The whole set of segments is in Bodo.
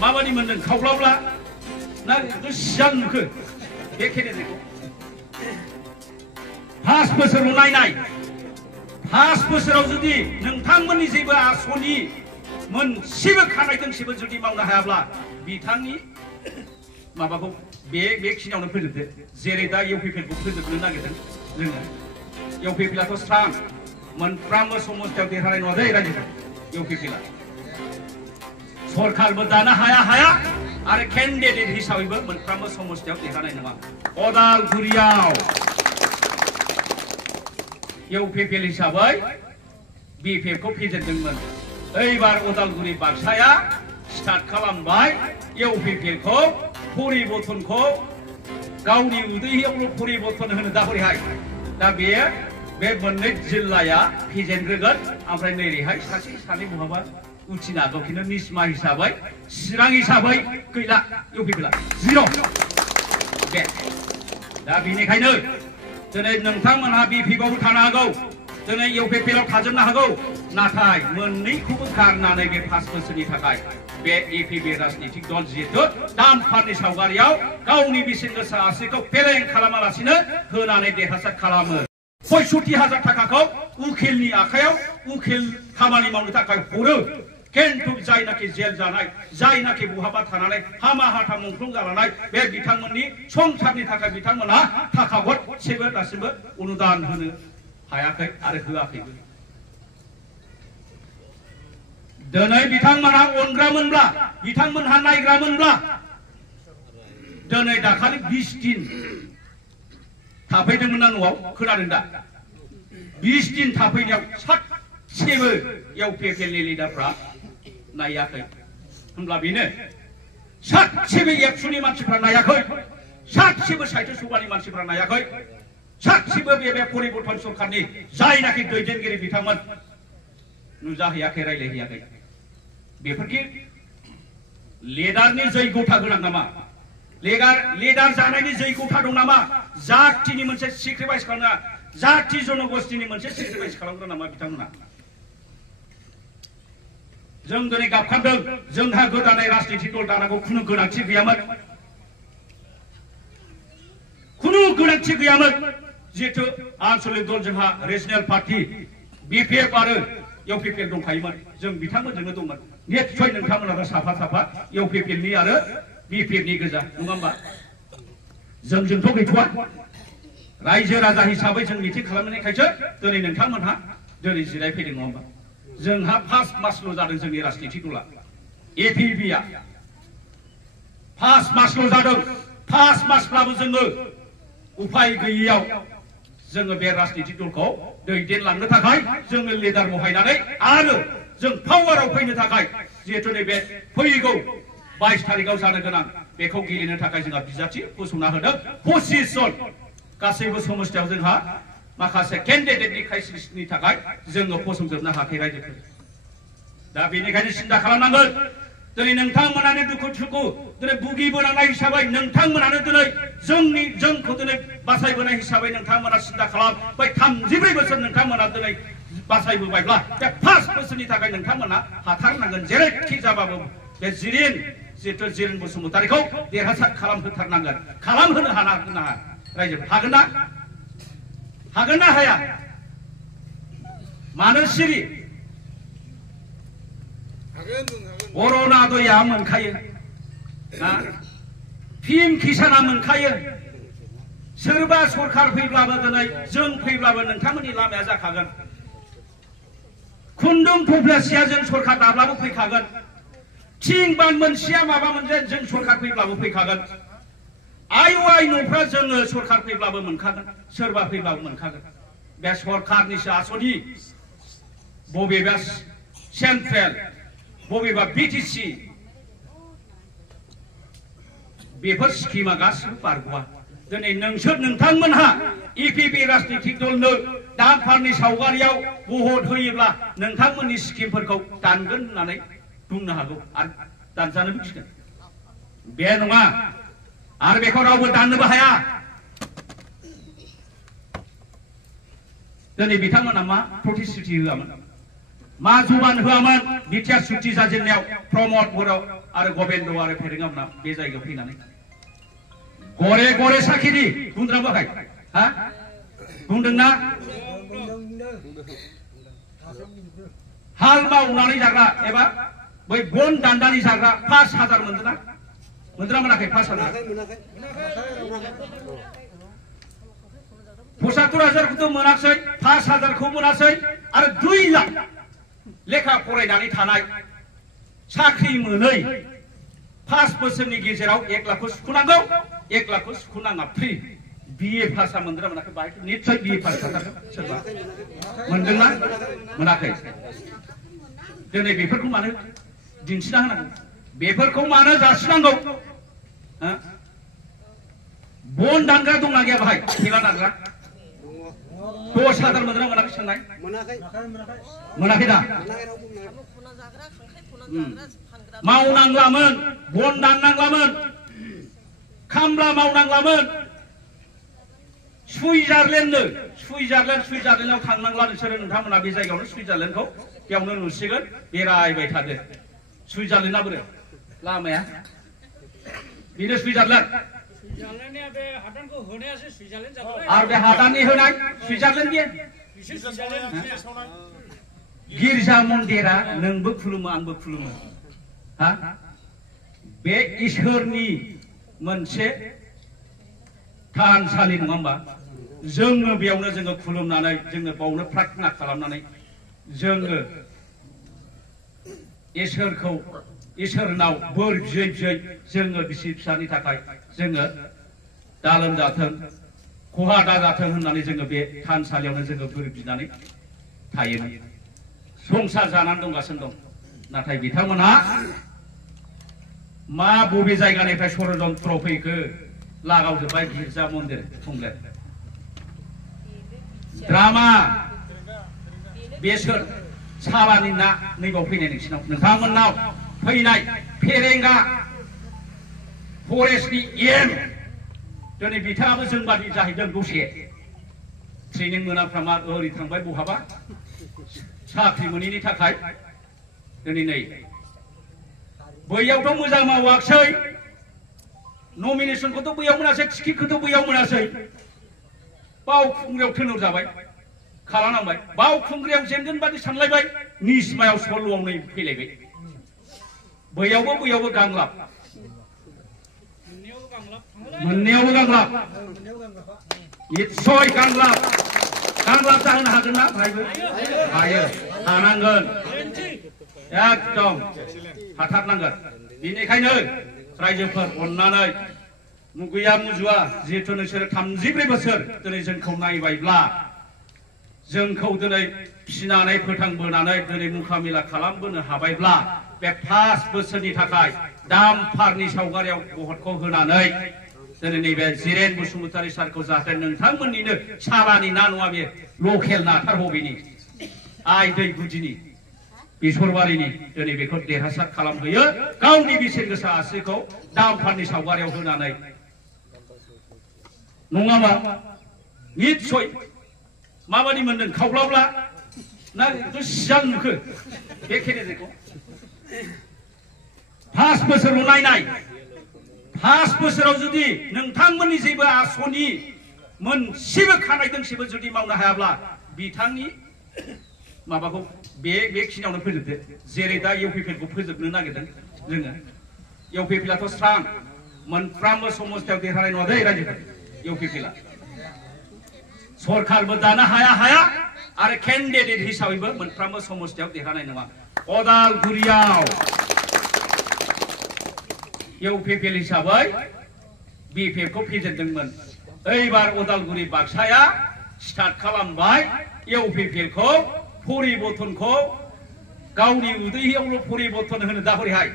माबानि मोनदों खावब्लाब्ला ना सिगां नुखो बे केन्डिडेटखौ 5 बोसोराव नायनाय 5 बोसोराव जुदि नोंथांमोननि जेबो आसनि मोनसेबो खानाय दोंसेबो जुदि मावनो हायाब्ला बिथांनि माबाखौ बेखिनियावनो फोजोबदो जेरै दा इउपिपिएलखौ फोजोबनो नागिरदों जोङो इउपिपिएलाथ' स्ट्रां मोनफ्रोमबो समस्थियाव देरहानाय नङा दे रायजो इउपिपिएला सरकारबो दानो हाया आरो केन्डिडेट हिसाबैबो मोनफ्रोमबो समस्थियाव देरहानाय नङा अदालगुरियाव इउपिपिएल हिसाबै बिपिएफखौ फेजेनदोंमोन এইবার उदालगुरि बाक्साया स्टार्ट खालामबाय इउपिपिएलखौ परिबर्तनखौ गावनि उदैयावल' परिबर्तन होनो दा हरैहाय दा बे मोननै जिल्लाया फेजेनग्रोगोन ओमफ्राय नैरैहाय सासे सानै बहाबा उथिनो हागौ खिन्थु निस्मा हिसाबै चिरां हिसाबै गैला इउपिपिएला जिर' दे दा बेनिखायनो दिनै नोंथांमोनहा बिपिएफआवबो थानो हागौ दिनै इउपिपिएलआव थाजोबनो हागौ नाथाय मोननैखौबो गारनानै बे 5 बोसोरनि थाखाय बे एपिबि राजनीतिक दल जिहेतु दामफारनि सावगारियाव गावनि बेसेन गोसा आसिखौ फेलें खालामालासिनो होनानै देरहासार खालामो 65,000 थाखाखौ उकिलनि आखायाव उकिल खामानि मावनो थाखाय हरो किन्तु जायनाखि जेल जानाय जायनाखि बहाबा थानानै हामा हाथा मुंख्लं जालांनाय बे बिथांमोननि संसारनि थाखाय बिथांमोनहा थाखा गरसेबो दासिमबो अनुदान होनो हायाखै आरो होआखैबो दिनै बिथांमोनहा अनग्रामोनब्ला बिथांमोनहा नायग्रामोनब्ला दिनै दाखालि 20 दिन थाफैदोंमोन ना न'आव खोनादों दा 20 दिन थाफैनायाव सासेबो इउपिपिएलनि लिडारफ्रा नायाखै होनब्ला बेनो सासेबो एबसुनि मानसिफ्रा नायाखै सासेबो साहित्य सभानि मानसिफ्रा नायाखै सासेबो बे परिबर्तन सरकारनि जायनाखि दैदेनगिरि बिथांमोन नुजाहैयाखै रायलायहैयाखै बेफोरखि लिडारनि जैगथा गोनां नामा लिडार जानायनि जैगथा दं नामा जातिनि मोनसे सेक्रिफाइस खालामना जाति जनगोष्ठीनि मोनसे सेक्रिफाइस खालामग्रा नामा बिथांमोना जों दिनै गाबखांदों जोंहा गोदानै राजनीतिक दल दानांगौ खुनु गोनांथि गैयामोन जिहेतु आनसलिक दल जोंहा रिजनेल पार्टी बिपिएफ आरो इउपिपिएल दंखायोमोन जों बिथांमोनजोंनो दंमोन निश्चय नोंथांमोना साफा इउपिपिएलनि आरो बिपिएफनि गोजा नङा होमबा जोंथ' गैथ'वा रायजो राजा हिसाबै जों मिटिं खालामनायखायसो दिनै नोंथांमोनहा दिनै जिरायफैदों नङा होमबा जोंहा 5 मासल' जादों जोंनि राजनीतिक दला एपिबिआ 5 मासल' जादों 5 मासब्लाबो जोङो उपाय गैयैयाव जोङो बे राजनीतिक दलखौ दैदेनलांनो थाखाय जोङो लिडार बहायनानै आरो जों पावाराव फैनो थाखाय जिहेतु नैबे फैगौ 22 तारिखआव जानो गोनां बेखौ गेलेनो थाखाय जोंहा बिजाथि फसंना होदों 25 जन गासैबो समस्थियाव जोंहा माखासे केन्डिडेटनि क्राइसिसनि थाखाय जोङो फसंजोबनो हायाखै रायजोखौ दा बेनिखायनो सिन्था खालामनांगोन दिनै नोंथांमोनानो दुखु सुखु दिनै भुगिबोनांनाय हिसाबै नोंथांमोनानो दिनै जोंखौ दिनै बासायबोनाय हिसाबै नोंथांमोना सिन्था खालाम बै 34 बोसोर नोंथांमोना दिनै बासायबोबायब्ला बे 5 बोसोरनि थाखाय नोंथांमोना हाथारनांगोन जेरैखि जाबाबो बे जिहेतु जिरेन बसुमतारीखौ देरहासार खालामहोथारनांगोन खालामहोनो हागोन ना रायजो हागोन ना हाया मानो सिरि अरुणोदया मोनखायो फिल्म किसाना मोनखायो सोरबा सरकार फैब्लाबो दिनै जों फैब्लाबो नोंथांमोननि लामाया जाखागोन खुन्दुं थफ्लासेया जों सरकार दाब्लाबो फैखागोन थिं बान मोनसेया माबा मोनसे जों सरकार फैब्लाबो फैखागोन आइ न'फ्रा जोङो सरकार फैब्लाबो मोनखागोन सोरबा फैब्लाबो मोनखागोन बे सरकारनिसो आसनि बबेबा सेन्ट्रेल बबेबा बिटिसि बेफोर स्किमा गासिबो बारग'आ दिनै नोंथांमोनहा एपिबि राजनीतिक दलनो दामफारनि सावगारियाव भट होयोब्ला नोंथांमोननि स्किमफोरखौ दानगोन होननानै बुंनो हागौ आरो दानजानोबो गिगोन बे नङा आरो बेखौ रावबो दाननोबो हाया दिनै बिथांमोना मा प्रतिश्रुति होआमोन मा जुबान होआमोन बिटिआर सुक्ति जाजेननायाव प्रमद बर'आव आरो गबेन्द आरो फेरेंगामना बे जायगायाव फैनानै गरे गरे साखिनि बुंदोंना बुङाखै हा बुंदोंना हाल मावनानै जाग्रा एबा बै बन दान्दानि जाग्रा 5000 मोनदोंना मोनाखै 5000 75,000 खौथ' मोनाखै 5000 खौ मोनासै आरो 2 लाख लेखा फरायनानै थानाय साख्रि मोनै 5 बोसोरनि गेजेराव 1 लाखखौ सुख'नांगौ 1 लाखखौ सुख'नाङा फ्रि बिए पासआ मोनदोंना मोनाखै बाहाय निश्चय बिए पास जाथारगोन सोरबा मोनदोंना मोनाखै दिनै बेफोरखौ मानो दिन्थिना होनांगौ बेफोरखौ मानो जासिनांगौ बन दानग्रा दंना गैया बाहाय थेला दानग्रा 10,000 मोनदोंना मोनाखै सोंनाय मोनाखै दा मावनांलामोन बन दाननांलामोन खामला मावनांलामोन सुइजारलेण्डआव थांनांला नोंसोरो नोंथांमोना बे जायगायावनो सुइजारलेण्डखौ बेयावनो नुसिगोन बेरायबाय थादो सुइजारलेण्डआ बोरै लामाया बेनो सुइजारलेण्ड आरो बे हादाननि होनाय सुइजारलेण्ड गैया गिर्जा मन्दिरा नोंबो खुलुमो आंबो खुलुमो हा बे इसोरनि मोनसे थानसालि नङा होमबा जोङो बेयावनो जोङो खुलुमनानै जोङो बावनो प्रार्थना खालामनानै जोङो इसोरनाव बोर बियै जोङो बिसि फिसानि थाखाय जोङो दालोम जाथों खहा दाजाथों होननानै जोङो बे थानसालियावनो जोङो बोर बिनानै थायोमोन संसार जानानै दंगासिनो दं नाथाय बिथांमोनहा मा बबे जायगानिफ्राय षड़यन्त्र फैखो लागावजोब्बाय गिर्जा मन्दिर खुंले ड्रामा बेसोर सालानि ना नैबाव फैनाय नोंथांमोननाव फैनाय फेरेंगा फरेस्टनि एम दिनै बिथाङाबो जोंबादि जाहैदों दसे ट्रेनिं मोनाफ्रा मा ओरै थांबाय बहाबा साख्रि मोनैनि थाखाय दिनै नै बैयावथ' मोजां मावाखसै नमिनेसनखौथ' बैयाव मोनासै टिकेटखौथ' बैयाव मोनासै बावखुंग्रियाव थोनर जाबाय खालामनांबाय बावखुंग्रियाव जेनगोन बादि सानलायबाय निसमायाव सल्ल'आव नै फैलायबाय बैयावबो गांलाब मोननैयावबो गांलाब निस्सय गांलाब जाहोनो हागोन ना भाइबो हायो हानांगोन एकदम हाथारनांगोन बेनिखायनो रायजोफोर अननानै मुगैया मुजुआ जिहेतु नोंसोरो 34 बोसोर दिनै जोंखौ नायबायब्ला जोंखौ दिनै फिसिनानै फोथांबोनानै दिनै मुखामिला खालामबोनो हाबायब्ला बे 5 बोसोरनि थाखाय दामफारनि सावगारियाव भटखौ होनानै दिनै नैबे जिरेन बसुमतारी सारखौ जाहाथे नोंथांमोननिनो सालानि ना नङा बे लकेल नाथार बबेनि आइ दै गुदिनि बेसरबारिनि दिनै बेखौ देरहासार खालामहोयो गावनि बेसेन गोसा आसिखौ दामफारनि सावगारियाव होनानै नङाबा निस्सय माबादि मोनदों खावब्लाब्ला ना सिगां नुखो बे केन्डिडेटखौ 5 बोसोराव नायनाय 5 बोसोराव जुदि नोंथांमोननि जेबो आसनि मोनसेबो खानाय दोंसेबो जुदि मावनो हायाब्ला बिथांनि माबाखौ बेखिनियावनो फोजोबदो जेरै दा इउपिपिएलखौ फोजोबनो नागिरदों जोङो इउपिपिएलाथ' स्ट्रं मोनफ्रोमबो समस्थियाव देरहानाय नङा दै रायजोफोर इउपिपिएला सरकारबो दानो हाया आरो केन्डिडेट हिसाबैबो मोनफ्रोमबो समस्थियाव देरहानाय नङा अदालगुरियाव इउपिपिएल हिसाबै बिपिएफखौ फेजेनदोंमोन एबार अदालगुरि बाक्साया स्टार्ट खालामबाय इउपिपिएलखौ परिबर्तनखौ गावनि उदैयावल' परिबर्तन होनो दा हरैहाय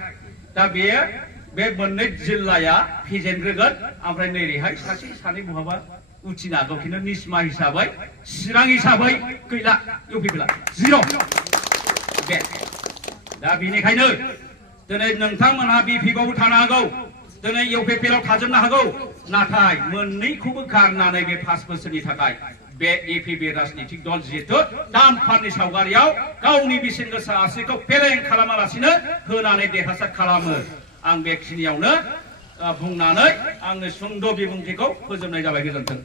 दा बे मोननै जिल्लाया फेजेनग्रोगोन ओमफ्राय नैरैहाय सासे सानै बहाबा उथिनो हागौ खिन्थु निसमा हिसाबै चिरां हिसाबै गैला इउपिपिएला जिर' बे दा बेनिखायनो दिनै नोंथांमोनहा बिपिएफआवबो थानो हागौ दिनै इउपिपिएलआव थाजोबनो हागौ नाथाय मोननैखौबो गारनानै बे 5 बोसोरनि थाखाय बे एपिबि राजनीतिक दल जिहेतु दामफारनि सावगारियाव गावनि बेसेन गोसा आसिखौ फेलें खालामालासिनो होनानै देरहासार खालामो आं बेखिनियावनो बुंनानै आङो सुंद' बिबुंथिखौ फोजोबनाय जाबाय। गोजोन्थों।